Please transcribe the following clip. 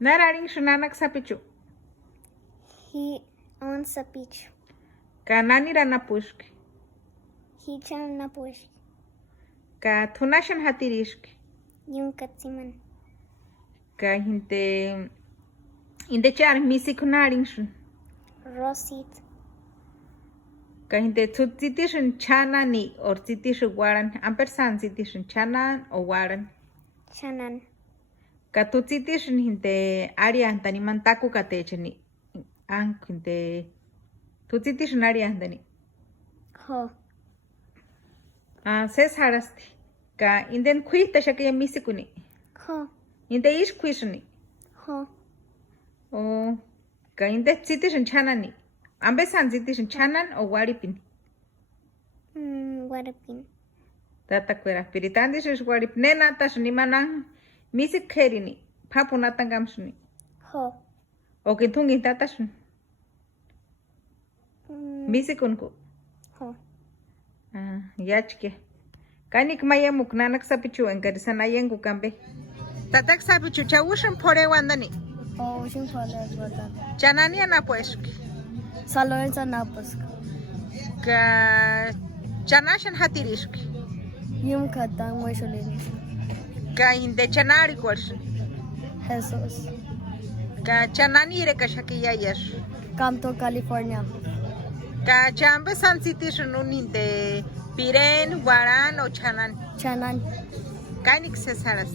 Nararing shunanak sapichu. He on sapich. Ka nanira napushk. He chan napush. Ka thunashan hatirishk. Yun katsiman. Ka inte char misikunaring shun. Rosit. Ka inte tutitishun chanani or titishu waran. Ampersan titishun chanan o waran. Chanan. Ka tutitishun inte aria taniman taku katechani. Inte tutitishun aria tani. Ho. Ses harasti. Ka inden kuita shakaya misikuni. Ho. Inte ish kuishuni. Ho. O ka inte titishin chanani. Ambesan titishin chanan o waripin. Warapin. Tata kuera. Piritandishish warip. Nena tashuni manang misik kerini. Papu natangamshuni. Ho. O kintungi tatashun. Misikunku. Ho. Yachke. Kanik maya muknanak sapichu enkarisan ayengu kambe. Tatak sapichu chawushan pore wandani. Oh, shin falas wadan. Chanania na pueshki. Saloenza napaska. Ka chanashan hatirishki. Yum katan wesholinish. Ka inde chanari kwalsh. Jesus. Ka chanani re kashaki yayash. Canto California. Ka chambe san sitishun uninte piren waran o chanan. Chanan. Kanik sesaras.